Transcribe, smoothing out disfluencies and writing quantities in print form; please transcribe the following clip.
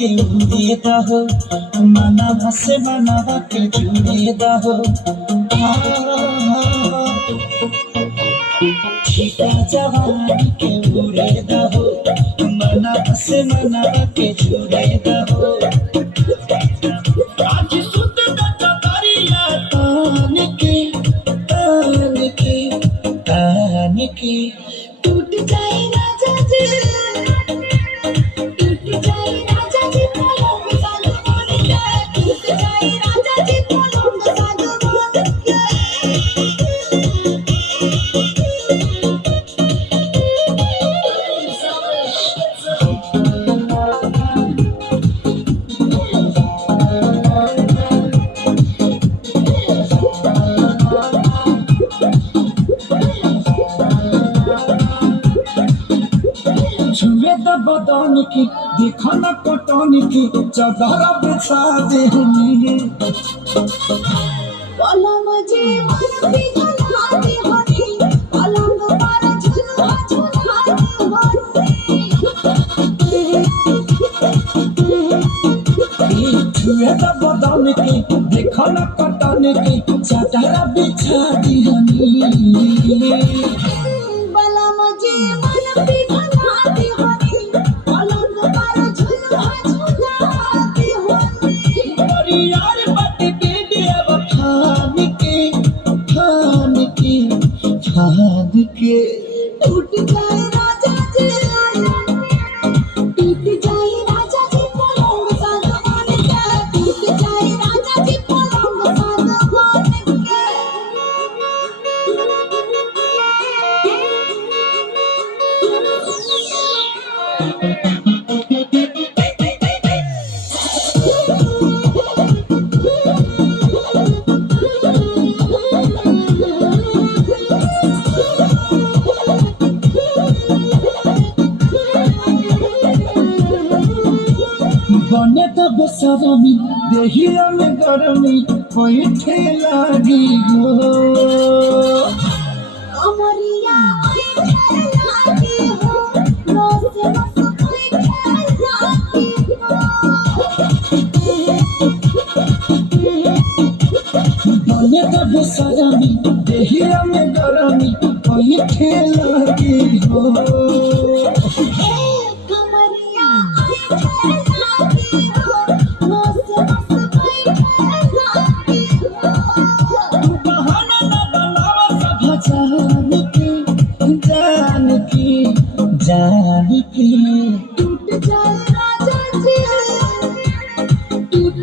के उड़े दहो, मनवा से मनवा के जुड़े दहो। छीटा जवानी के उड़े दहो, मनवा से मनवा के जुड़े दहो। आज सुत दरिया तान के टूट जाए राजा जी, टूट जाए राजा जी पलंग सागवान के, टूट जाए राजा जी पलंग सागवान के। छुए द बदन की देखो न कटन की, चादर बिछा दे हनी पलंग जी मन बिछा दे हनी, पलंग पर झुलवा झुला दे हनी। छुए द बदन की देखो न कटन की, चादर बिछा दे हनी। पलंग जी मन बिछा दे हनी, पलंग पर झुलवा झुला दे हनी। परियार बट के देव फान के टूट जाए राजा जी, टूट जाए राजा जी पलंग सागवान के, टूट जाए राजा जी पलंग सागवान के। बने तो बेसरमी देहिया में गरमी बैठे लागी हो। अमरिया ऐठे लागी हो, रोज बस बैठे लागी बने तो बेसरमी देहिया में गरमी बैठे लागी हो। कमरिया ऐठे लागी हो, रोज बस बैठे लागी हो। बहाना न बनावा सब जान की टूट जाए राजा जी, टूट